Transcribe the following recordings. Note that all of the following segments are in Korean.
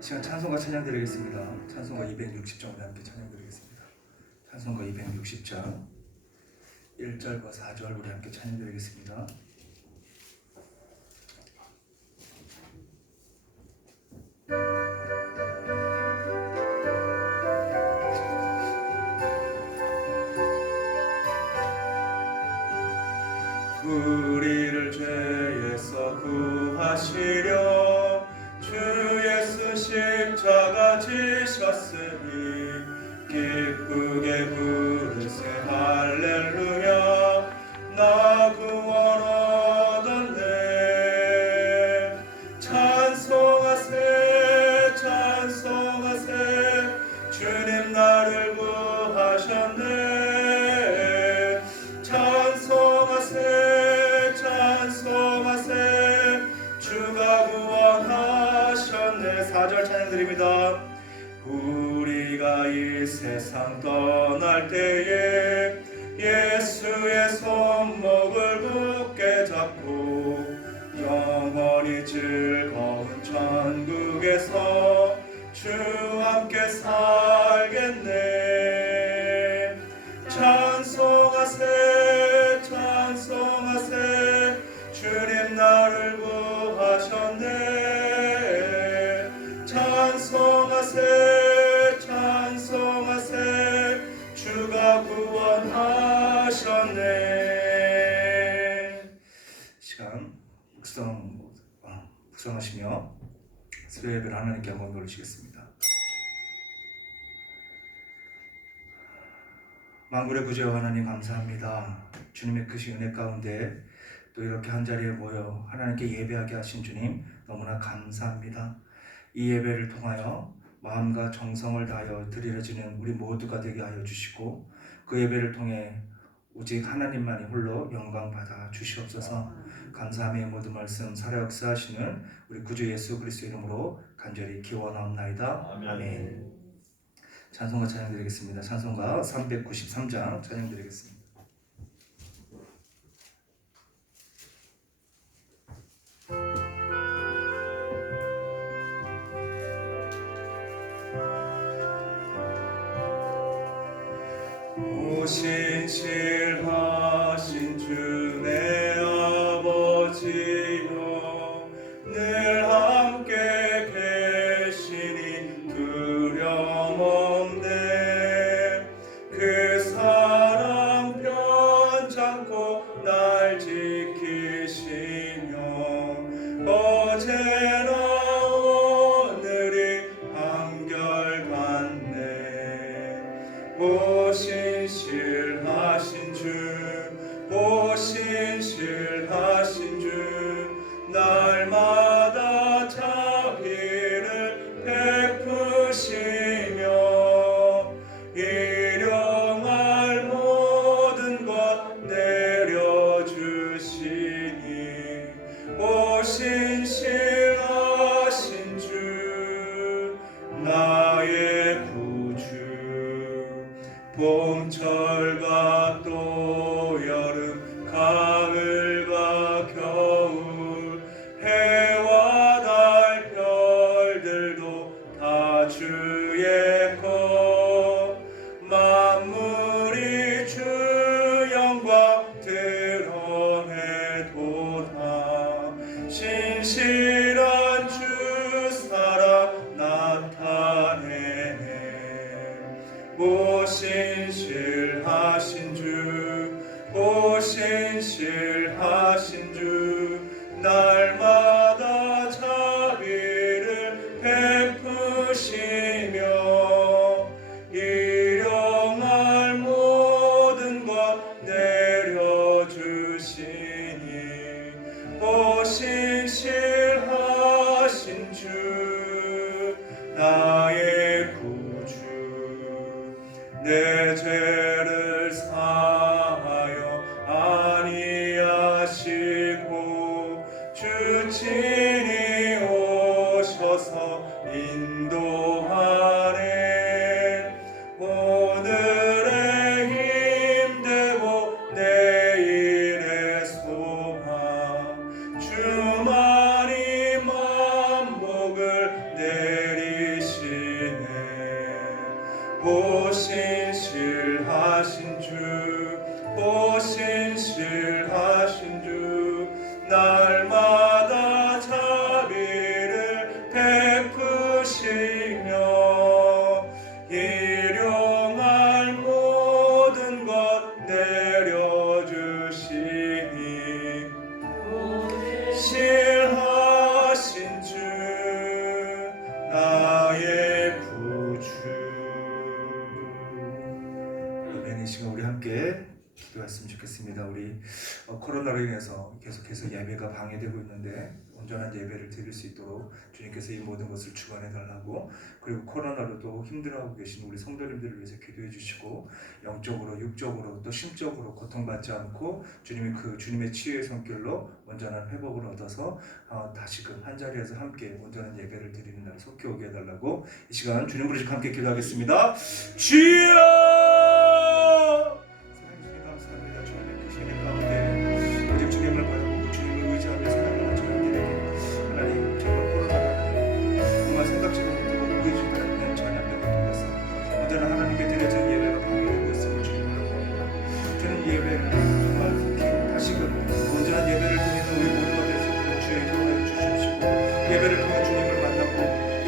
이 시간 찬송가 찬양 드리겠습니다. 찬송가 260장 우리 함께 찬양 드리겠습니다. 찬송가 260장 1절과 4절 우리 함께 찬양 드리겠습니다. 우리를 죄에서 구하시려 주 예수 십자가 지셨으니 기쁘게 부르세 할렐루야 나 구원 얻었네. 찬송하세 찬송하세 주님 나를 구하셨네. 찬송하세 찬송하세 주가 구원하셨네. 4절 찬양드립니다. 우리가 이 세상 떠날 때에 예수의 손목을 굳게 잡고 영원히 즐거운 천국에서 주와 함께 살겠네. 찬송하세 찬송하세 주님 나를 구하셨네. 찬송하세 찬송하세 주가 구원하셨네. 시간 묵상하시며 수요 예배를 하나님께 한번 돌리시겠습니다. 만군의 구주여 하나님 감사합니다. 주님의 크신 은혜 가운데 또 이렇게 한자리에 모여 하나님께 예배하게 하신 주님 너무나 감사합니다. 이 예배를 통하여 마음과 정성을 다하여 드려지는 우리 모두가 되게 하여 주시고 그 예배를 통해 오직 하나님만이 홀로 영광 받아 주시옵소서. 감사함의 모든 말씀 살아 역사하시는 우리 구주 예수 그리스도 이름으로 간절히 기원하옵나이다. 아멘. 찬송가 찬양 드리겠습니다. 찬송가 393장 찬양 드리겠습니다. 신실하신 주 내 아버지여 늘 함께 계시니 두려움 없네. 그 사랑 편찮고 날 지키시며 어제나 오늘이 한결같네. 신실하신 주, 오 신실하신 주, 날마다 자비를 베푸시며 일용할 모든 것 내려주시니 오 신실하신 주, 나의 봄철과 또 여름 가을과 겨울 해와 달 별들도 다 주의 것 만물이 주 영광 드러내도다. 신실한 주 사랑 나타내네. 오 신실하신 주, 오 신실하신 주, 날마다 자비를 베푸시며 일용할 모든 것 내려주시니 오 신실하신 주, 나의 구주. 내 죄를 사하여 아니하시고 주 친히 오셔서 인도하네. 오늘의 힘되고 내일의 소망 주만이 만복을 내리 코로나로 인해서 계속해서 예배가 방해되고 있는데 온전한 예배를 드릴 수 있도록 주님께서 이 모든 것을 주관해 달라고, 그리고 코로나로도 힘들어하고 계신 우리 성도님들을 위해서 기도해 주시고, 영적으로 육적으로 또 심적으로 고통받지 않고 주님의 치유의 손길로 온전한 회복을 얻어서 다시금 한자리에서 함께 온전한 예배를 드리는 날 속히 오게 해달라고 이 시간 주님 부르시고 함께 기도하겠습니다. 주여! 사랑해 주님 감사합니다. 주님의 그 시간 가운데 오직 주님을 바라보고 주님을 의지하며 살아가는 저희들에게 하나님 정말 코로나라는 정말 생각지도 못하고 보이지도 않는 전염병을 통해서 온전한 하나님께 드려진 예배가 방해되고 있음을 주님을 알고, 저는 예배를 정말 속히 다시금 온전한 예배를 드리는 우리 모두가 될 수 있도록 주의 인도하여 주시옵시고, 예배를 통해 주님을 만나고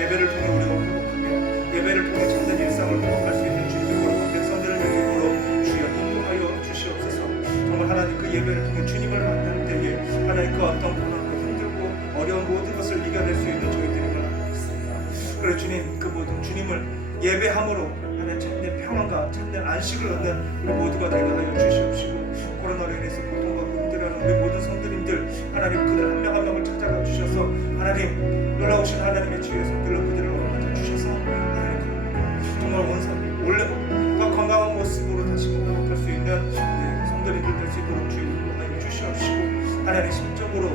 예배를 통해 우리가 회복하며 예배를 통해 참된 일상을 회복할 수 있는 주님의 거룩한 백성들을 되도록 주여 인도하여 주시옵소서. 정말 하나님 그 예배를 통해 주님을 만날 때에 하나님 그 어떤 고난과 힘들고 어려운 모든 것을 이겨낼 수 있는 저희들임을 알고 있습니다. 그래 주님, 그 모든 주님을 예배함으로 하나님 참된 평안과 참된 안식을 얻는 우리 모두가 되게 하여 주시옵시고, 코로나로 인해서 고통과 힘들어하는 우리 모든 성도님들 하나님 그들 한 명 한 명을 찾아가 주셔서 하나님 놀라우신 하나님의 지혜의 손길로 그들을 얻어 주셔서 하나님 정말 원래 건강한 모습으로 다시 회복할 수 있는 성도님들 될 수 있도록 주여 주시옵시고, 하나님 심적으로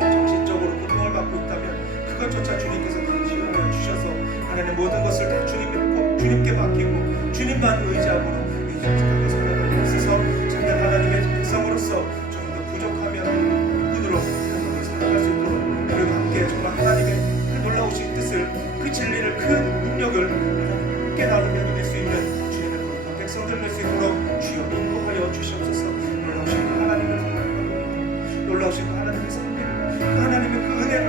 정신적으로 고통을 받고 있다면 그것조차 주님께서 다 치유하여 주셔서 하나님 모든 것을 다 주님께 맡기고 주님만 의지함으로 이 세상에 살아가는 있어서 참된 하나님의 백성으로서 좀 더 부족하면 분으로 하나님을 살아갈 수 있도록, 그리고 함께 정말 하나님의 그 놀라우신 뜻을, 그 진리를, 그 능력을 함께 나누며 누릴 수 있는 주님의 거룩한 백성들 될 수 있도록 주여 인도하여 주시옵소서. 놀라우신 그 하나님을 생각합니다. 놀라우신 그 하나님의 성령, 그 하나님의 그 은혜를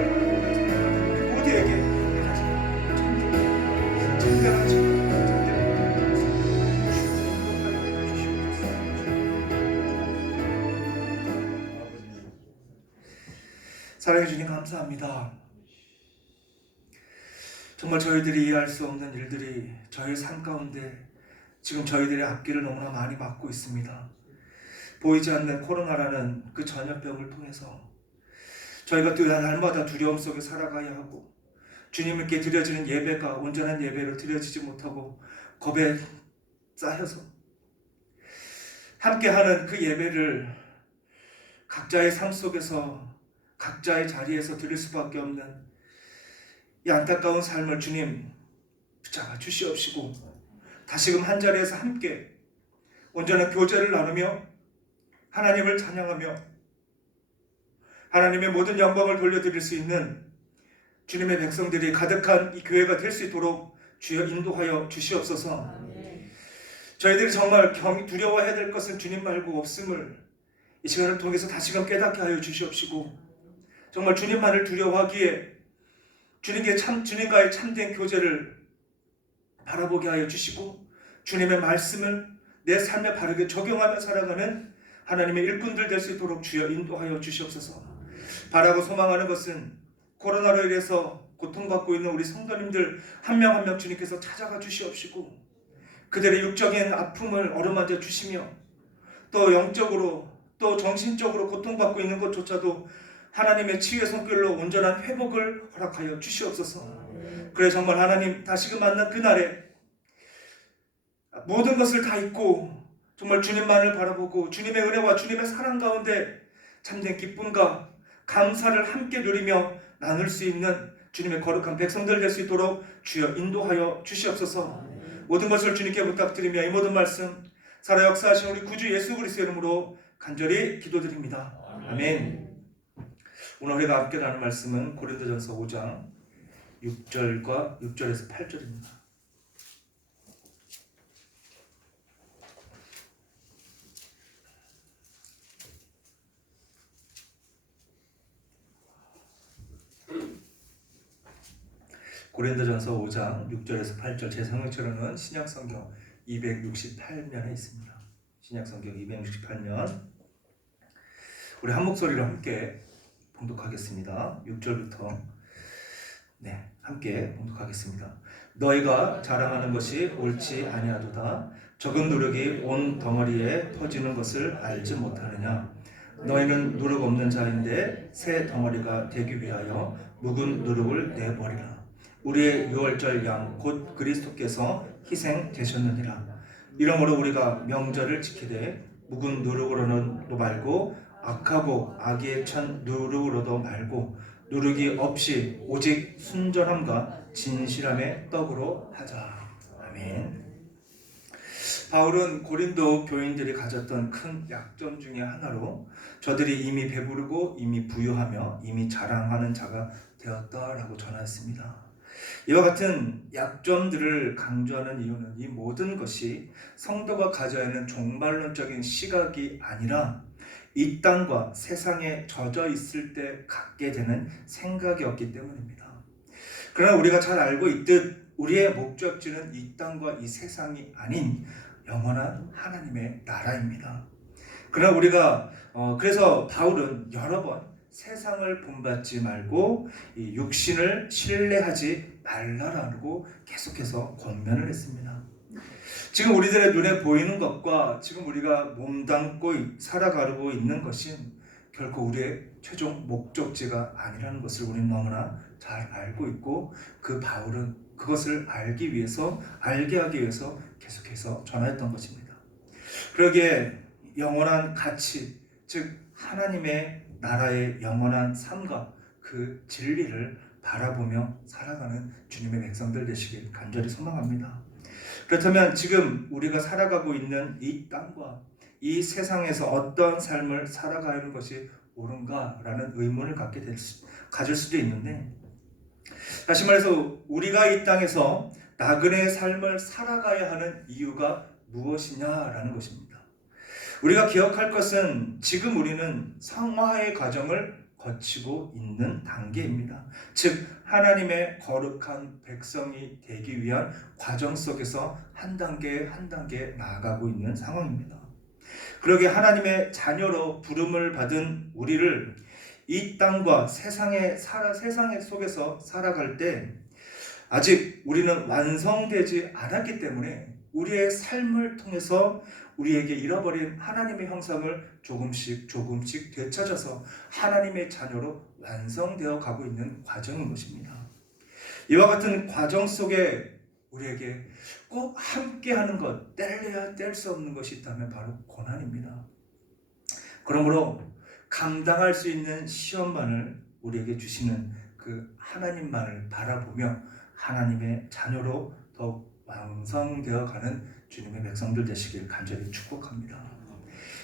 우리 모두에게 참되는 지 사랑해 주님 감사합니다. 정말 저희들이 이해할 수 없는 일들이 저희 삶 가운데 지금 저희들의 앞길을 너무나 많이 막고 있습니다. 보이지 않는 코로나라는 그 전염병을 통해서 저희가 날마다 두려움 속에 살아가야 하고, 주님께 드려지는 예배가 온전한 예배로 드려지지 못하고 겁에 쌓여서 함께하는 그 예배를 각자의 삶 속에서 각자의 자리에서 드릴 수밖에 없는 이 안타까운 삶을 주님 붙잡아 주시옵시고, 다시금 한자리에서 함께 온전한 교제를 나누며 하나님을 찬양하며 하나님의 모든 영광을 돌려드릴 수 있는 주님의 백성들이 가득한 이 교회가 될 수 있도록 주여 인도하여 주시옵소서. 저희들이 정말 두려워해야 될 것은 주님 말고 없음을 이 시간을 통해서 다시금 깨닫게 하여 주시옵시고, 정말 주님만을 두려워하기에 주님과의 참된 교제를 바라보게 하여 주시고, 주님의 말씀을 내 삶에 바르게 적용하며 살아가는 하나님의 일꾼들 될 수 있도록 주여 인도하여 주시옵소서. 바라고 소망하는 것은 코로나로 인해서 고통받고 있는 우리 성도님들 한 명 한 명 주님께서 찾아가 주시옵시고, 그들의 육적인 아픔을 어루만져 주시며, 또 영적으로 또 정신적으로 고통받고 있는 것조차도 하나님의 치유의 손길로 온전한 회복을 허락하여 주시옵소서. 그래 정말 하나님 다시금 만난 그날에 모든 것을 다 잊고 정말 주님만을 바라보고 주님의 은혜와 주님의 사랑 가운데 참된 기쁨과 감사를 함께 누리며 나눌 수 있는 주님의 거룩한 백성들 될 수 있도록 주여 인도하여 주시옵소서. 모든 것을 주님께 부탁드리며 이 모든 말씀 살아 역사하신 우리 구주 예수 그리스도의 이름으로 간절히 기도드립니다. 아멘. 오늘 우리가 함께 나눌 말씀은 고린도전서 5장 6절에서 8절입니다. 고린도전서 5장 6절에서 8절, 제 성경처럼은 신약성경 268면에 있습니다. 신약성경 268면 우리 한 목소리로 함께 봉독하겠습니다. 6절부터 네, 함께 봉독하겠습니다. 너희가 자랑하는 것이 옳지 아니하도다. 적은 누룩이 온 덩어리에 퍼지는 것을 알지 못하느냐? 너희는 누룩 없는 자인데 새 덩어리가 되기 위하여 묵은 누룩을 내버리라. 우리의 유월절 양 곧 그리스도께서 희생되셨느니라. 이러므로 우리가 명절을 지키되 묵은 누룩으로는 말고 악하고 악에 찬 누룩으로도 말고 누룩이 없이 오직 순전함과 진실함의 떡으로 하자. 아멘. 바울은 고린도 교인들이 가졌던 큰 약점 중에 하나로 저들이 이미 배부르고 이미 부유하며 이미 자랑하는 자가 되었다라고 전하였습니다. 이와 같은 약점들을 강조하는 이유는 이 모든 것이 성도가 가져야 하는 종말론적인 시각이 아니라 이 땅과 세상에 젖어 있을 때 갖게 되는 생각이었기 때문입니다. 그러나 우리가 잘 알고 있듯 우리의 목적지는 이 땅과 이 세상이 아닌 영원한 하나님의 나라입니다. 그러나 우리가 그래서 바울은 여러 번 세상을 본받지 말고 이 육신을 신뢰하지 말라라고 계속해서 권면을 했습니다. 지금 우리들의 눈에 보이는 것과 지금 우리가 몸담고 살아가고 있는 것은 결코 우리의 최종 목적지가 아니라는 것을 우리는 너무나 잘 알고 있고 그 바울은 그것을 알게 하기 위해서 계속해서 전하였던 것입니다. 그러기에 영원한 가치, 즉 하나님의 나라의 영원한 삶과 그 진리를 바라보며 살아가는 주님의 백성들 되시길 간절히 소망합니다. 그렇다면 지금 우리가 살아가고 있는 이 땅과 이 세상에서 어떤 삶을 살아가는 것이 옳은가라는 의문을 가질 수도 있는데, 다시 말해서 우리가 이 땅에서 나그네의 삶을 살아가야 하는 이유가 무엇이냐라는 것입니다. 우리가 기억할 것은 지금 우리는 성화의 과정을 거치고 있는 단계입니다. 즉 하나님의 거룩한 백성이 되기 위한 과정 속에서 한 단계 한 단계 나아가고 있는 상황입니다. 그러게 하나님의 자녀로 부름을 받은 우리를 이 땅과 세상 속에서 살아갈 때 아직 우리는 완성되지 않았기 때문에 우리의 삶을 통해서 우리에게 잃어버린 하나님의 형상을 조금씩 되찾아서 하나님의 자녀로 완성되어 가고 있는 과정인 것입니다. 이와 같은 과정 속에 우리에게 꼭 함께하는 것, 뗄래야 뗄 수 없는 것이 있다면 바로 고난입니다. 그러므로 감당할 수 있는 시험만을 우리에게 주시는 그 하나님만을 바라보며 하나님의 자녀로 더욱 완성되어 가는 주님의 백성들 되시길 간절히 축복합니다.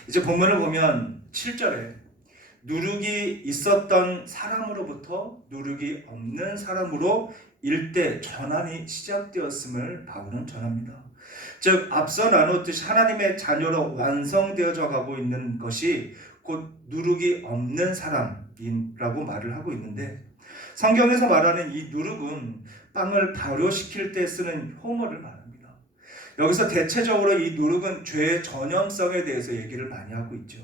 이제 본문을 보면 7절에 누룩이 있었던 사람으로부터 누룩이 없는 사람으로 일대 전환이 시작되었음을 바울은 전합니다. 즉 앞서 나눴듯이 하나님의 자녀로 완성되어져 가고 있는 것이 곧 누룩이 없는 사람이라고 말을 하고 있는데, 성경에서 말하는 이 누룩은 빵을 발효시킬 때 쓰는 효모를 말합니다. 여기서 대체적으로 이 누룩은 죄의 전염성에 대해서 얘기를 많이 하고 있죠.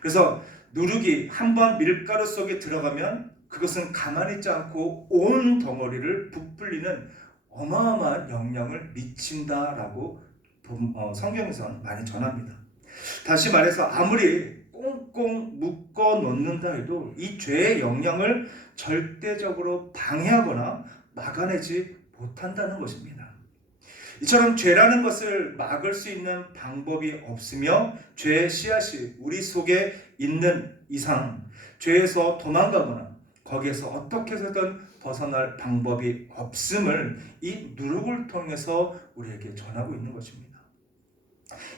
그래서 누룩이 한번 밀가루 속에 들어가면 그것은 가만히 있지 않고 온 덩어리를 부풀리는 어마어마한 영향을 미친다라고 성경에서는 많이 전합니다. 다시 말해서 아무리 꽁꽁 묶어 놓는다 해도 이 죄의 영향을 절대적으로 방해하거나 막아내지 못한다는 것입니다. 이처럼 죄라는 것을 막을 수 있는 방법이 없으며 죄의 씨앗이 우리 속에 있는 이상 죄에서 도망가거나 거기에서 어떻게 해서든 벗어날 방법이 없음을 이 누룩을 통해서 우리에게 전하고 있는 것입니다.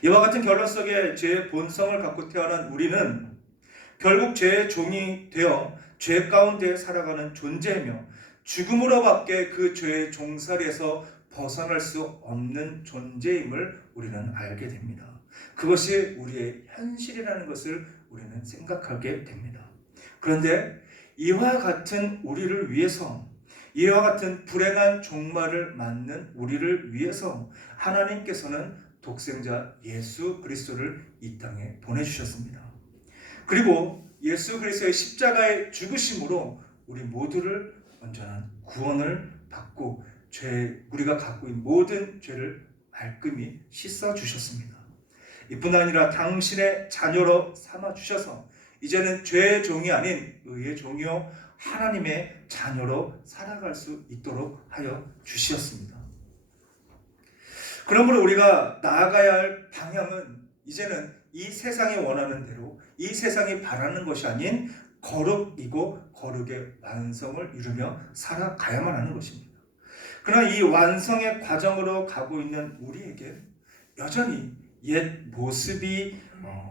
이와 같은 결론 속에 죄의 본성을 갖고 태어난 우리는 결국 죄의 종이 되어 죄 가운데 살아가는 존재이며 죽음으로밖에 그 죄의 종살이에서 벗어날 수 없는 존재임을 우리는 알게 됩니다. 그것이 우리의 현실이라는 것을 우리는 생각하게 됩니다. 그런데 이와 같은 우리를 위해서, 이와 같은 불행한 종말을 맞는 우리를 위해서 하나님께서는 독생자 예수 그리스도를 이 땅에 보내주셨습니다. 그리고 예수 그리스도의 십자가의 죽으심으로 우리 모두를 온전한 구원을 받고 우리가 갖고 있는 모든 죄를 말끔히 씻어 주셨습니다. 이뿐 아니라 당신의 자녀로 삼아 주셔서 이제는 죄의 종이 아닌 의의 종이요 하나님의 자녀로 살아갈 수 있도록 하여 주시었습니다. 그러므로 우리가 나아가야 할 방향은 이제는 이 세상이 원하는 대로 이 세상이 바라는 것이 아닌 거룩이고 거룩의 완성을 이루며 살아가야만 하는 것입니다. 그러나 이 완성의 과정으로 가고 있는 우리에게 여전히 옛 모습이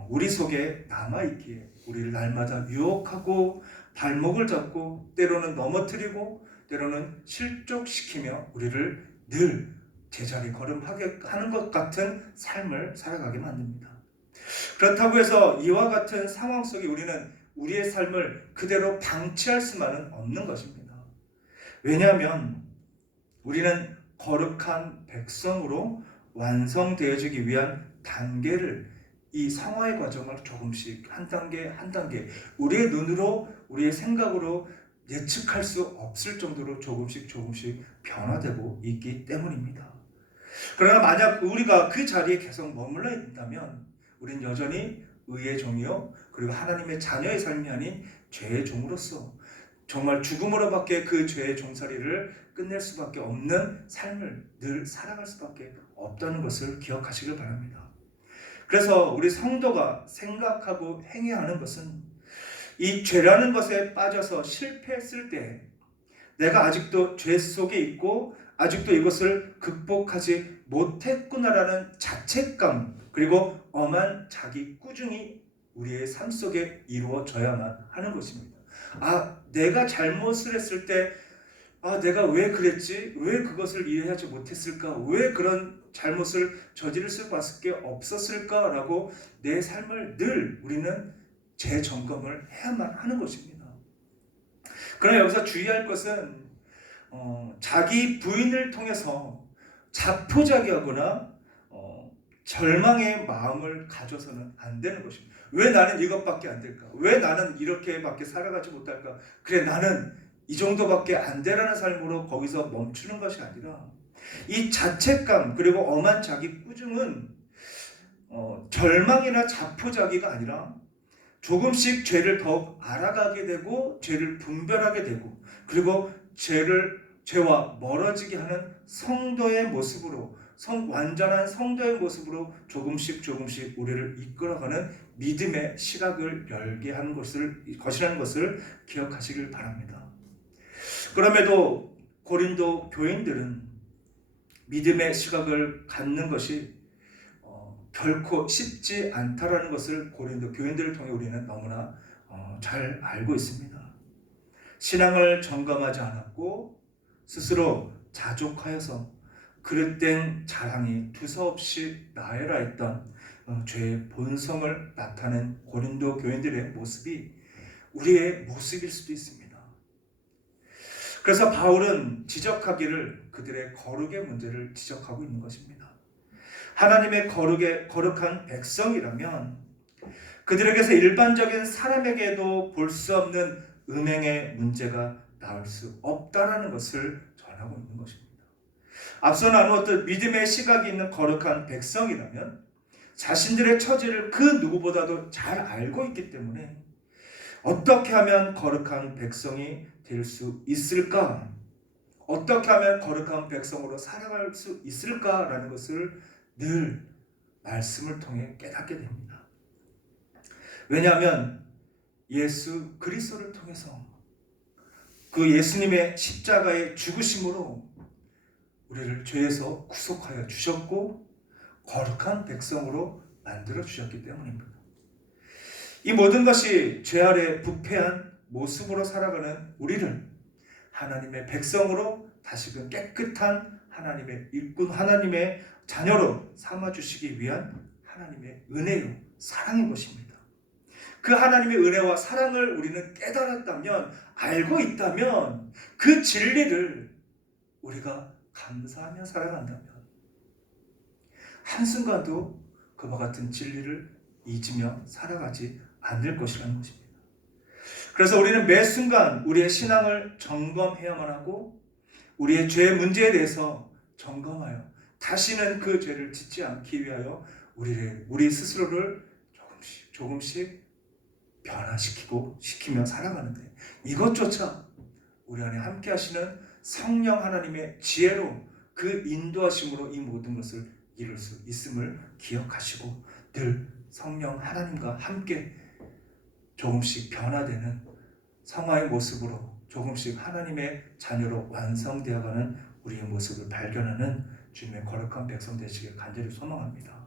우리 속에 남아있기에 우리를 날마다 유혹하고 발목을 잡고 때로는 넘어뜨리고 때로는 실족시키며 우리를 늘 제자리 걸음하게 하는 것 같은 삶을 살아가게 만듭니다. 그렇다고 해서 이와 같은 상황 속에 우리는 우리의 삶을 그대로 방치할 수만은 없는 것입니다. 왜냐하면 우리는 거룩한 백성으로 완성되어지기 위한 단계를 이 성화의 과정을 조금씩 한 단계 한 단계 우리의 눈으로 우리의 생각으로 예측할 수 없을 정도로 조금씩 변화되고 있기 때문입니다. 그러나 만약 우리가 그 자리에 계속 머물러 있다면 우리는 여전히 의의 종이요 그리고 하나님의 자녀의 삶이 아닌 죄의 종으로서 정말 죽음으로밖에 그 죄의 종살이를 끝낼 수밖에 없는 삶을 늘 살아갈 수밖에 없다는 것을 기억하시길 바랍니다. 그래서 우리 성도가 생각하고 행해야 하는 것은 이 죄라는 것에 빠져서 실패했을 때 내가 아직도 죄 속에 있고 아직도 이것을 극복하지 못했구나라는 자책감 그리고 엄한 자기 꾸중이 우리의 삶 속에 이루어져야만 하는 것입니다. 내가 잘못을 했을 때 내가 왜 그랬지? 왜 그것을 이해하지 못했을까? 왜 그런 잘못을 저지를 수밖에 없었을까? 라고 내 삶을 늘 우리는 재점검을 해야만 하는 것입니다. 그러나 여기서 주의할 것은 자기 부인을 통해서 자포자기하거나 절망의 마음을 가져서는 안 되는 것입니다. 왜 나는 이것밖에 안 될까? 왜 나는 이렇게밖에 살아가지 못할까? 그래 나는 이 정도밖에 안 되라는 삶으로 거기서 멈추는 것이 아니라 이 자책감 그리고 엄한 자기 꾸중은 절망이나 자포자기가 아니라 조금씩 죄를 더욱 알아가게 되고 죄를 분별하게 되고 그리고 죄와 멀어지게 하는 성도의 모습으로 완전한 성도의 모습으로 조금씩 우리를 이끌어가는 믿음의 시각을 열게 하는 것이라는 것을 기억하시길 바랍니다. 그럼에도 고린도 교인들은 믿음의 시각을 갖는 것이 결코 쉽지 않다라는 것을 고린도 교인들을 통해 우리는 너무나 잘 알고 있습니다. 신앙을 점검하지 않았고 스스로 자족하여서 그릇된 자랑이 두서없이 나열하 했던 죄의 본성을 나타낸 고린도 교인들의 모습이 우리의 모습일 수도 있습니다. 그래서 바울은 지적하기를 그들의 거룩의 문제를 지적하고 있는 것입니다. 하나님의 거룩한 백성이라면 그들에게서 일반적인 사람에게도 볼 수 없는 음행의 문제가 나올 수 없다라는 것을 전하고 있는 것입니다. 앞서 나누었던 믿음의 시각이 있는 거룩한 백성이라면 자신들의 처지를 그 누구보다도 잘 알고 있기 때문에 어떻게 하면 거룩한 백성이 될 수 있을까? 어떻게 하면 거룩한 백성으로 살아갈 수 있을까라는 것을 늘 말씀을 통해 깨닫게 됩니다. 왜냐하면 예수 그리스도를 통해서 그 예수님의 십자가의 죽으심으로 우리를 죄에서 구속하여 주셨고 거룩한 백성으로 만들어 주셨기 때문입니다. 이 모든 것이 죄 아래 부패한 모습으로 살아가는 우리를 하나님의 백성으로 다시금 깨끗한 하나님의 일꾼 하나님의 자녀로 삼아주시기 위한 하나님의 은혜요 사랑인 것입니다. 그 하나님의 은혜와 사랑을 우리는 깨달았다면 알고 있다면 그 진리를 우리가 감사하며 살아간다면 한순간도 그와 같은 진리를 잊으며 살아가지 않을 것이라는 것입니다. 그래서 우리는 매 순간 우리의 신앙을 점검해야만 하고 우리의 죄 문제에 대해서 점검하여 다시는 그 죄를 짓지 않기 위하여 우리 스스로를 조금씩 시키며 살아가는데, 이것조차 우리 안에 함께 하시는 성령 하나님의 지혜로 그 인도하심으로 이 모든 것을 이룰 수 있음을 기억하시고 늘 성령 하나님과 함께 조금씩 변화되는 성화의 모습으로 조금씩 하나님의 자녀로 완성되어가는 우리의 모습을 발견하는 주님의 거룩한 백성 되시길 간절히 소망합니다.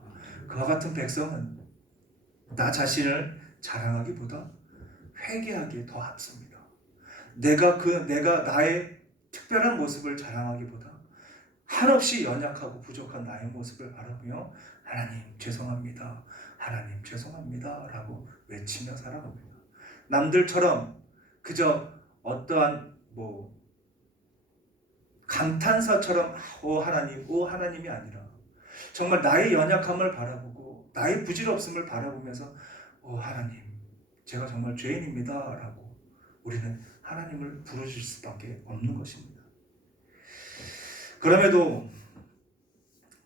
그와 같은 백성은 나 자신을 자랑하기보다 회개하기에 더 앞섭니다. 내가 나의 특별한 모습을 자랑하기보다 한없이 연약하고 부족한 나의 모습을 알아보며 하나님 죄송합니다, 하나님 죄송합니다 라고 외치며 살아갑니다. 남들처럼 그저 어떠한 감탄사처럼 오 하나님이 아니라 정말 나의 연약함을 바라보고 나의 부질없음을 바라보면서 하나님 제가 정말 죄인입니다 라고 우리는 하나님을 부르실 수밖에 없는 것입니다. 그럼에도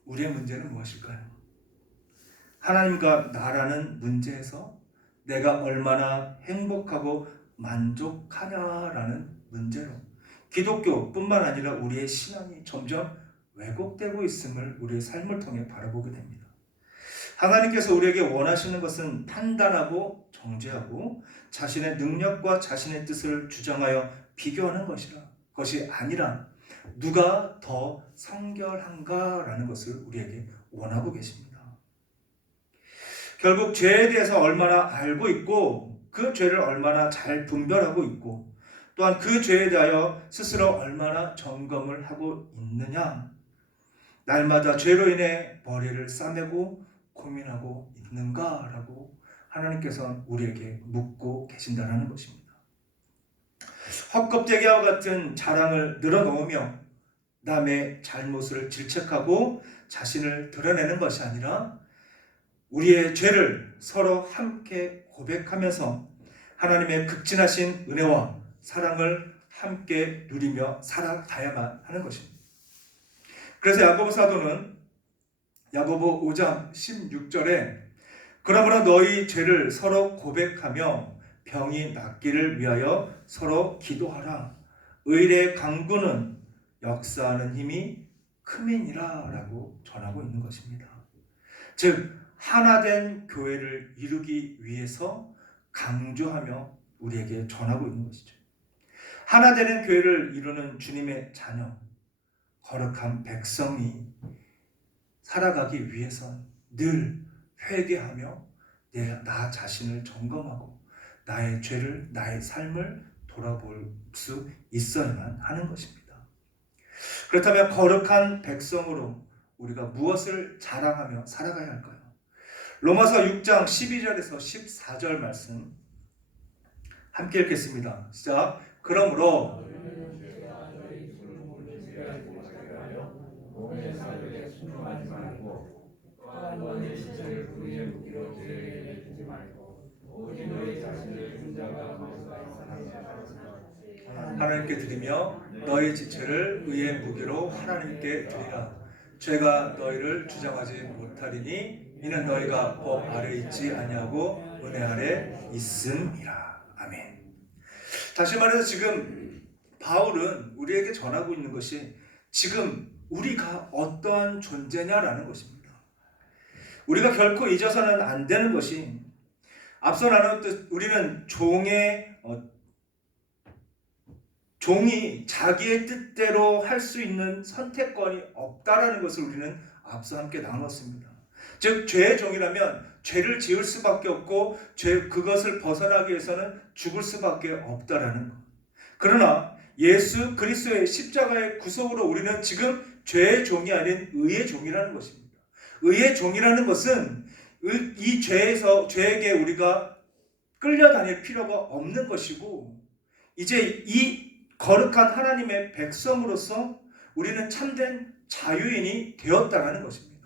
우리의 문제는 무엇일까요? 하나님과 나라는 문제에서 내가 얼마나 행복하고 만족하냐라는 문제로 기독교뿐만 아니라 우리의 신앙이 점점 왜곡되고 있음을 우리의 삶을 통해 바라보게 됩니다. 하나님께서 우리에게 원하시는 것은 판단하고 정죄하고 자신의 능력과 자신의 뜻을 주장하여 비교하는 것이 아니라 누가 더 성결한가라는 것을 우리에게 원하고 계십니다. 결국 죄에 대해서 얼마나 알고 있고 그 죄를 얼마나 잘 분별하고 있고 또한 그 죄에 대하여 스스로 얼마나 점검을 하고 있느냐, 날마다 죄로 인해 머리를 싸매고 고민하고 있는가라고 하나님께서 우리에게 묻고 계신다는 것입니다. 헛껍데기와 같은 자랑을 늘어놓으며 남의 잘못을 질책하고 자신을 드러내는 것이 아니라 우리의 죄를 서로 함께 고백하면서 하나님의 극진하신 은혜와 사랑을 함께 누리며 살아가야만 하는 것입니다. 그래서 야고보 사도는 야고보 5장 16절에 그러므로 너희 죄를 서로 고백하며 병이 낫기를 위하여 서로 기도하라. 의의 강구는 역사하는 힘이 크민이라 라고 전하고 있는 것입니다. 즉 하나된 교회를 이루기 위해서 강조하며 우리에게 전하고 있는 것이죠. 하나되는 교회를 이루는 주님의 자녀, 거룩한 백성이 살아가기 위해선 늘 회개하며 나 자신을 점검하고 나의 죄를, 나의 삶을 돌아볼 수 있어야만 하는 것입니다. 그렇다면 거룩한 백성으로 우리가 무엇을 자랑하며 살아가야 할까요? 로마서 6장 12절에서 14절 말씀 함께 읽겠습니다. 시작. 그러므로 하나님께 드리며 너희 지체를 의의 무기로 하나님께 드리라. 죄가 너희를 주장하지 못하리니 이는 너희가 법 아래 있지 아니하고 은혜 아래 있음이라. 아멘. 다시 말해서 지금 바울은 우리에게 전하고 있는 것이 지금 우리가 어떠한 존재냐라는 것입니다. 우리가 결코 잊어서는 안 되는 것이 앞서 나눴듯 우리는 종이 자기의 뜻대로 할 수 있는 선택권이 없다라는 것을 우리는 앞서 함께 나눴습니다. 즉 죄의 종이라면 죄를 지을 수밖에 없고 그것을 벗어나기 위해서는 죽을 수밖에 없다라는 것. 그러나 예수 그리스도의 십자가의 구속으로 우리는 지금 죄의 종이 아닌 의의 종이라는 것입니다. 의의 종이라는 것은 이 죄에게 우리가 끌려다닐 필요가 없는 것이고 이제 이 거룩한 하나님의 백성으로서 우리는 참된 자유인이 되었다는 것입니다.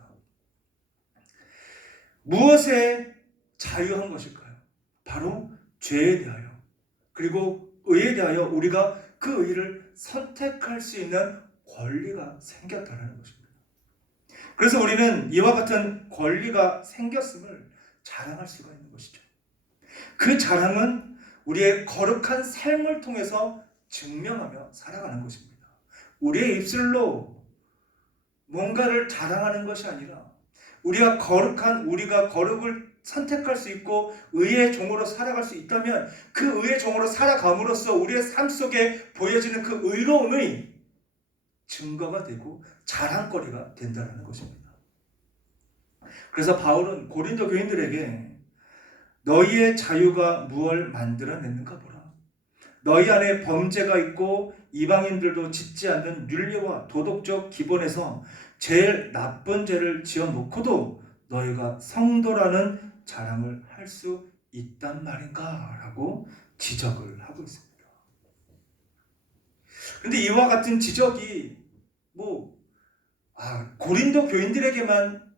무엇에 자유한 것일까요? 바로 죄에 대하여 그리고 의에 대하여 우리가 그 의를 선택할 수 있는 권리가 생겼다는 것입니다. 그래서 우리는 이와 같은 권리가 생겼음을 자랑할 수가 있는 것이죠. 그 자랑은 우리의 거룩한 삶을 통해서 증명하며 살아가는 것입니다. 우리의 입술로 뭔가를 자랑하는 것이 아니라 우리가 거룩을 선택할 수 있고 의의 종으로 살아갈 수 있다면 그 의의 종으로 살아감으로써 우리의 삶 속에 보여지는 그 의로움의 증거가 되고 자랑거리가 된다는 것입니다. 그래서 바울은 고린도 교인들에게 너희의 자유가 무엇을 만들어냈는가 보라. 너희 안에 범죄가 있고 이방인들도 짓지 않는 윤리와 도덕적 기본에서 제일 나쁜 죄를 지어놓고도 너희가 성도라는 자랑을 할 수 있단 말인가? 라고 지적을 하고 있습니다. 그런데 이와 같은 지적이 고린도 교인들에게만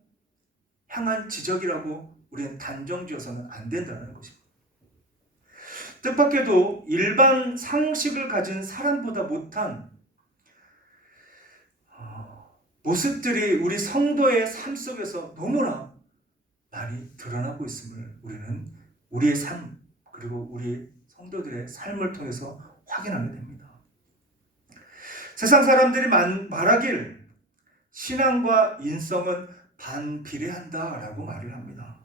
향한 지적이라고 우리는 단정지어서는 안 된다는 것입니다. 뜻밖에도 일반 상식을 가진 사람보다 못한 모습들이 우리 성도의 삶 속에서 너무나 많이 드러나고 있음을 우리는 우리의 삶 그리고 우리 성도들의 삶을 통해서 확인하게 됩니다. 세상 사람들이 말하길 신앙과 인성은 반비례한다라고 말을 합니다.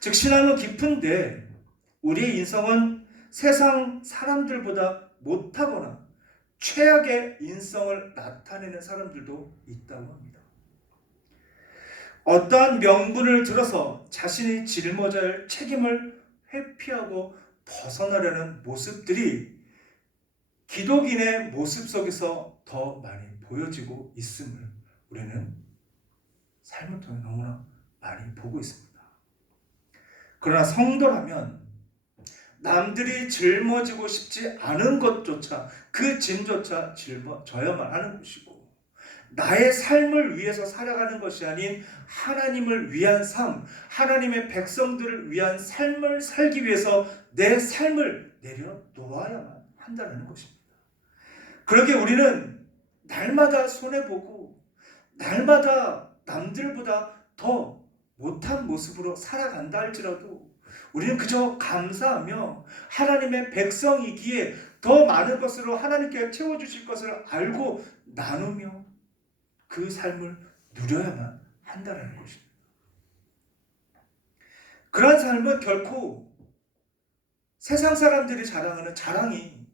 즉 신앙은 깊은데 우리의 인성은 세상 사람들보다 못하거나 최악의 인성을 나타내는 사람들도 있다고 합니다. 어떠한 명분을 들어서 자신이 짊어져야 할 책임을 회피하고 벗어나려는 모습들이 기독인의 모습 속에서 더 많이 보여지고 있음을 우리는 삶을 통해 너무나 많이 보고 있습니다. 그러나 성도라면 남들이 짊어지고 싶지 않은 것조차 그 짐조차 짊어져야만 하는 것이고 나의 삶을 위해서 살아가는 것이 아닌 하나님을 위한 삶, 하나님의 백성들을 위한 삶을 살기 위해서 내 삶을 내려놓아야만 한다는 것입니다. 그러기에 우리는 날마다 손해보고 날마다 남들보다 더 못한 모습으로 살아간다 할지라도 우리는 그저 감사하며 하나님의 백성이기에 더 많은 것으로 하나님께 채워주실 것을 알고 나누며 그 삶을 누려야만 한다는 것입니다. 그러한 삶은 결코 세상 사람들이 자랑하는 자랑이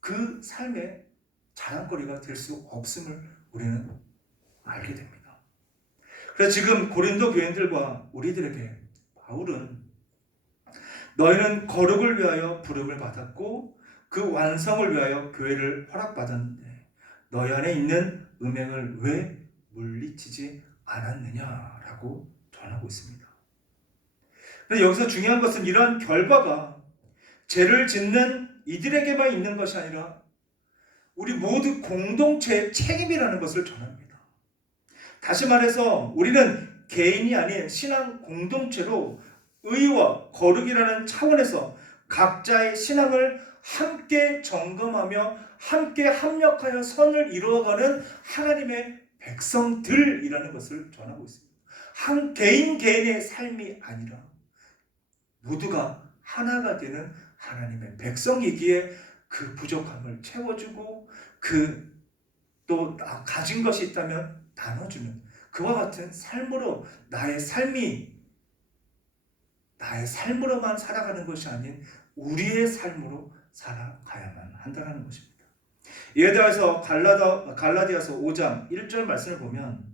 그 삶의 자랑거리가 될 수 없음을 우리는 알게 됩니다. 그래서 지금 고린도 교인들과 우리들에게 바울은 너희는 거룩을 위하여 부름을 받았고 그 완성을 위하여 교회를 허락받았는데 너희 안에 있는 음행을 왜 물리치지 않았느냐라고 전하고 있습니다. 그런데 여기서 중요한 것은 이러한 결과가 죄를 짓는 이들에게만 있는 것이 아니라 우리 모두 공동체의 책임이라는 것을 전합니다. 다시 말해서 우리는 개인이 아닌 신앙 공동체로 의와 거룩이라는 차원에서 각자의 신앙을 함께 점검하며 함께 합력하여 선을 이루어가는 하나님의 백성들이라는 것을 전하고 있습니다. 한 개인의 삶이 아니라 모두가 하나가 되는 하나님의 백성이기에 그 부족함을 채워주고 또 가진 것이 있다면 나눠주는 그와 같은 삶으로 나의 삶으로만 살아가는 것이 아닌 우리의 삶으로 살아가야만 한다는 것입니다. 이에 대해서 갈라디아서 5장 1절 말씀을 보면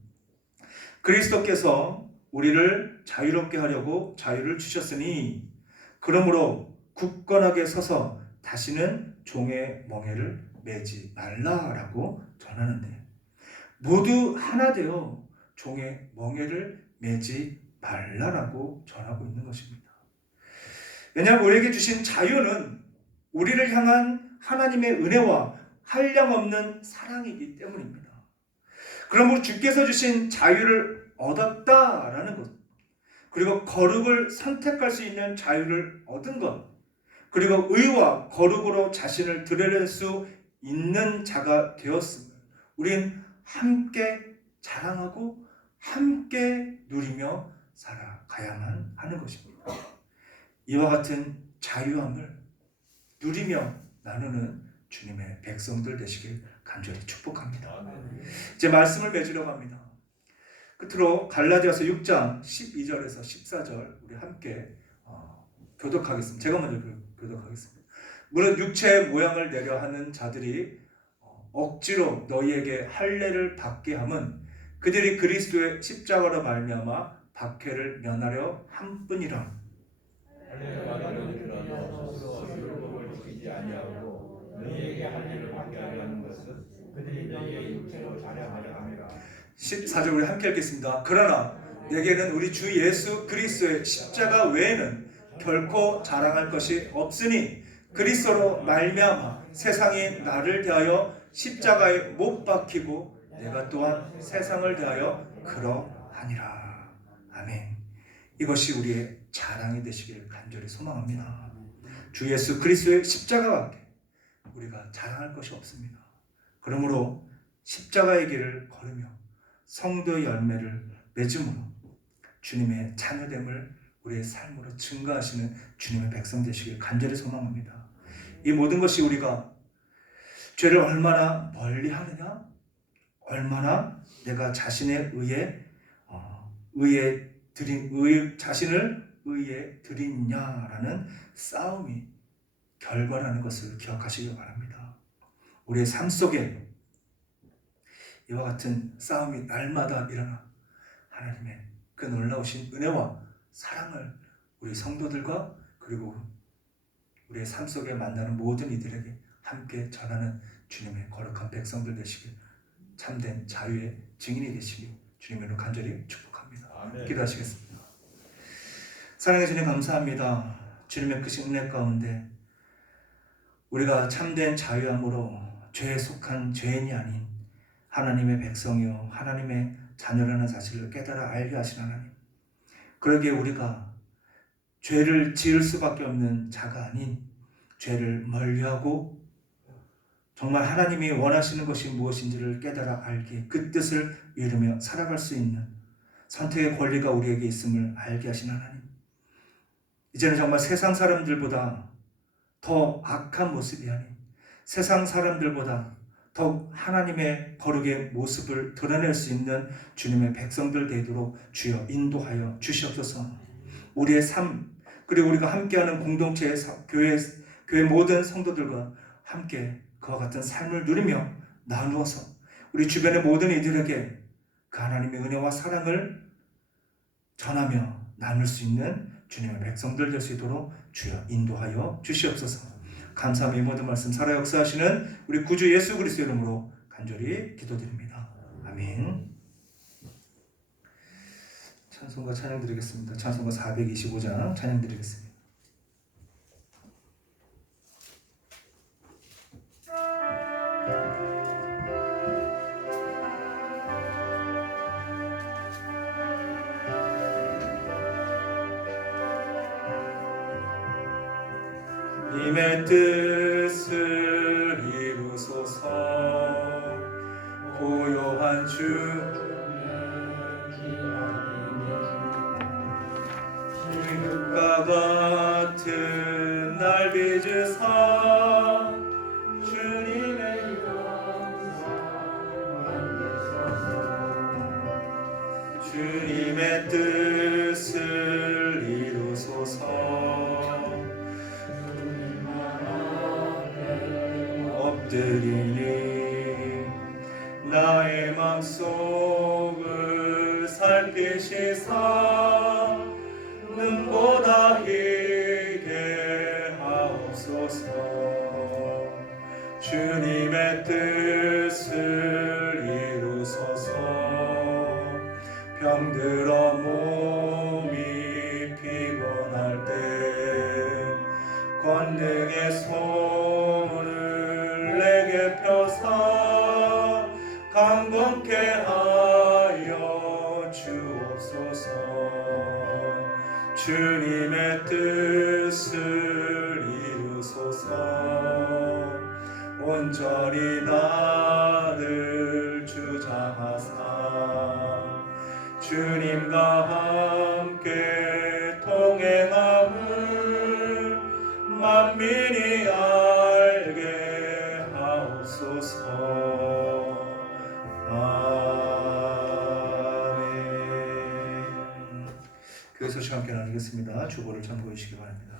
그리스도께서 우리를 자유롭게 하려고 자유를 주셨으니 그러므로 굳건하게 서서 다시는 종의 멍에를 매지 말라라고 전하는데 모두 하나 되어 종의 멍에를 매지 말라라고 전하고 있는 것입니다. 왜냐하면 우리에게 주신 자유는 우리를 향한 하나님의 은혜와 한량없는 사랑이기 때문입니다. 그러므로 주께서 주신 자유를 얻었다라는 것, 그리고 거룩을 선택할 수 있는 자유를 얻은 것, 그리고 의와 거룩으로 자신을 드러낼 수 있는 자가 되었음을 우린 함께 자랑하고 함께 누리며 살아가야만 하는 것입니다. 이와 같은 자유함을 누리며 나누는 주님의 백성들 되시길 간절히 축복합니다. 이제 말씀을 맺으려고 합니다. 끝으로 갈라디아서 6장 12절에서 14절 우리 함께 교독하겠습니다. 제가 먼저 교독하겠습니다. 무릇 육체의 모양을 내려 하는 자들이 억지로 너희에게 할례를 받게 함은 그들이 그리스도의 십자가로 말미암아 박해를 면하려 함뿐이라. 할례가 받는 줄알아 스스로 지키지 아니하고 너희에게 할례를 받게 하려는 것은 그들이 너희의 육체로 자랑하려 함이라. 14절 우리 함께 읽겠습니다. 그러나 내게는 우리 주 예수 그리스도의 십자가 외에는 결코 자랑할 것이 없으니 그리스도로 말미암아 세상이 나를 대하여 십자가에 못 박히고 내가 또한 세상을 대하여 그러하니라. 아멘. 이것이 우리의 자랑이 되시길 간절히 소망합니다. 주 예수 그리스도의 십자가밖에 우리가 자랑할 것이 없습니다. 그러므로 십자가의 길을 걸으며 성도의 열매를 맺음으로 주님의 자녀됨을 우리의 삶으로 증거하시는 주님의 백성 되시길 간절히 소망합니다. 이 모든 것이 우리가 죄를 얼마나 멀리 하느냐, 얼마나 내가 자신의 자신을 의에 드리냐라는 싸움이 결과라는 것을 기억하시기 바랍니다. 우리의 삶 속에 이와 같은 싸움이 날마다 일어나 하나님의 그 놀라우신 은혜와 사랑을 우리 성도들과 그리고 우리의 삶 속에 만나는 모든 이들에게 함께 전하는 주님의 거룩한 백성들 되시길, 참된 자유의 증인이 되시길 주님으로 간절히 축복합니다. 아멘. 기도하시겠습니다. 사랑해 주님 감사합니다. 주님의 크신 은혜 가운데 우리가 참된 자유함으로 죄에 속한 죄인이 아닌 하나님의 백성이요 하나님의 자녀라는 사실을 깨달아 알게 하신 하나님, 그러기에 우리가 죄를 지을 수밖에 없는 자가 아닌 죄를 멀리하고 정말 하나님이 원하시는 것이 무엇인지를 깨달아 알게 그 뜻을 이루며 살아갈 수 있는 선택의 권리가 우리에게 있음을 알게 하신 하나님, 이제는 정말 세상 사람들보다 더 악한 모습이 아닌 세상 사람들보다 더욱 하나님의 거룩의 모습을 드러낼 수 있는 주님의 백성들 되도록 주여 인도하여 주시옵소서. 우리의 삶 그리고 우리가 함께하는 공동체의 교회 모든 성도들과 함께 그와 같은 삶을 누리며 나누어서 우리 주변의 모든 이들에게 그 하나님의 은혜와 사랑을 전하며 나눌 수 있는 주님의 백성들 될 수 있도록 주여 인도하여 주시옵소서. 감사함의 모든 말씀 살아 역사하시는 우리 구주 예수 그리스도 이름으로 간절히 기도드립니다. 아멘. 찬송가 찬양 드리겠습니다. 찬송가 425장 찬양 드리겠습니다. 님의 뜻을 이루소서. 고요한 기름과 같은 날 빚으사 주님의 주님의 뜻을 이루소서. 엎드리니 나의 맘속을 살피시사 눈보다 희게 하옵소서. 주님의 뜻을 이루소서. 병들어 몸이 피곤할 때 권능의 손을 내게 펴사 강건케 하여 주옵소서. 주님의 뜻을 이루 주가 함께 동행함을 만민이 알게 하옵소서. 아멘. 교회 소식 함께 나누겠습니다. 주보를 참고해 주시기 바랍니다.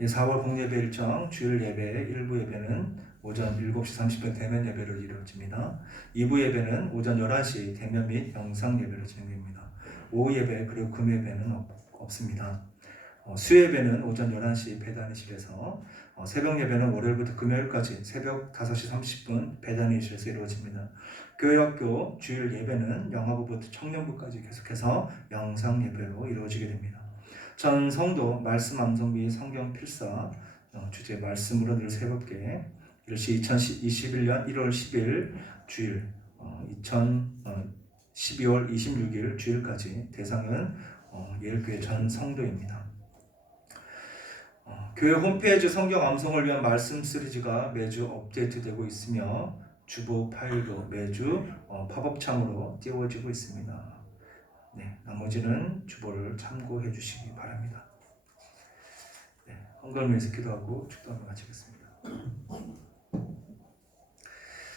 4월 공예배 일정 주일 예배 1부 예배는 오전 7시 30분 대면 예배로 이루어집니다. 2부 예배는 오전 11시 대면 및 영상 예배로 진행됩니다. 오후 예배 그리고 금 예배는 없습니다. 수 예배는 오전 11시 배단위실에서 새벽 예배는 월요일부터 금요일까지 새벽 5시 30분 배단위실에서 이루어집니다. 교회학교 주일 예배는 영화부부터 청년부까지 계속해서 영상 예배로 이루어지게 됩니다. 전 성도 말씀 암송 및 성경 필사 주제 말씀으로 늘 새롭게 이것이 2021년 1월 10일 주일 12월 26일 주일까지 대상은 예일교회 전 성도입니다. 교회 홈페이지 성경 암송을 위한 말씀 시리즈가 매주 업데이트되고 있으며 주보 파일도 매주 팝업창으로 띄워지고 있습니다. 네, 나머지는 주보를 참고해 주시기 바랍니다. 네, 헌금을 위해서 기도하고 축도하며 마치겠습니다.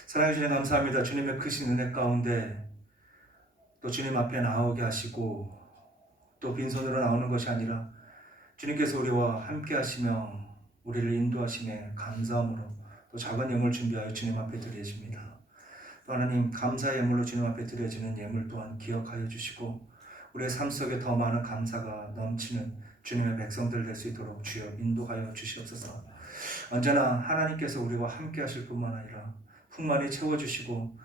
사랑해 주님 감사합니다. 주님의 크신 은혜 가운데 또 주님 앞에 나오게 하시고 또 빈손으로 나오는 것이 아니라 주님께서 우리와 함께 하시며 우리를 인도하심에 감사함으로 또 작은 예물 준비하여 주님 앞에 드려집니다. 또 하나님 감사의 예물로 주님 앞에 드려지는 예물 또한 기억하여 주시고 우리의 삶 속에 더 많은 감사가 넘치는 주님의 백성들 될 수 있도록 주여 인도하여 주시옵소서. 언제나 하나님께서 우리와 함께 하실 뿐만 아니라 풍만히 채워주시고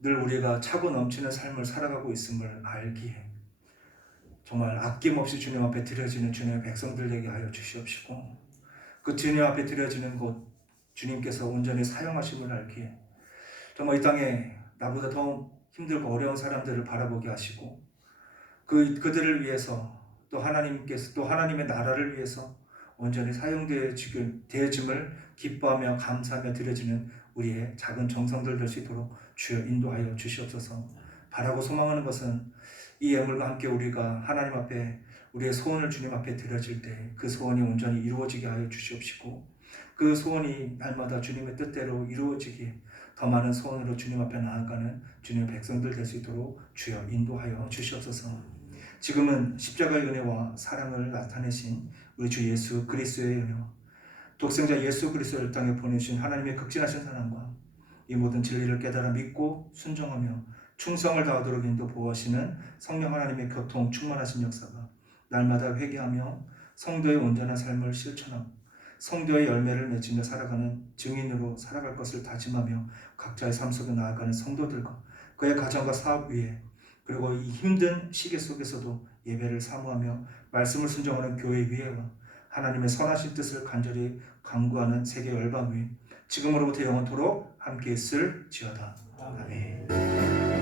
늘 우리가 차고 넘치는 삶을 살아가고 있음을 알기에 정말 아낌없이 주님 앞에 드려지는 주님의 백성들 되게 하여 주시옵시고 그 주님 앞에 드려지는 곳 주님께서 온전히 사용하심을 알기에 정말 이 땅에 나보다 더 힘들고 어려운 사람들을 바라보게 하시고 그들을 위해서 또 하나님께서 또 하나님의 나라를 위해서 온전히 사용되어짐을 기뻐하며 감사하며 드려지는 우리의 작은 정성들 될 수 있도록 주여 인도하여 주시옵소서. 바라고 소망하는 것은 이 예물과 함께 우리가 하나님 앞에 우리의 소원을 주님 앞에 드려질 때 그 소원이 온전히 이루어지게 하여 주시옵시고 그 소원이 날마다 주님의 뜻대로 이루어지기에 더 많은 소원으로 주님 앞에 나아가는 주님의 백성들 될 수 있도록 주여 인도하여 주시옵소서. 지금은 십자가의 은혜와 사랑을 나타내신 우리 주 예수 그리스도의 은혜와 독생자 예수 그리스도를 땅에 보내신 하나님의 극진하신 사랑과 이 모든 진리를 깨달아 믿고 순종하며 충성을 다하도록 인도 보호하시는 성령 하나님의 교통 충만하신 역사가 날마다 회개하며 성도의 온전한 삶을 실천하고 성도의 열매를 맺으며 살아가는 증인으로 살아갈 것을 다짐하며 각자의 삶 속에 나아가는 성도들과 그의 가정과 사업 위에 그리고 이 힘든 시기 속에서도 예배를 사모하며 말씀을 순종하는 교회 위에와 하나님의 선하신 뜻을 간절히 간구하는 세계 열방 위에 지금으로부터 영원토록 함께 있을지어다. 아멘.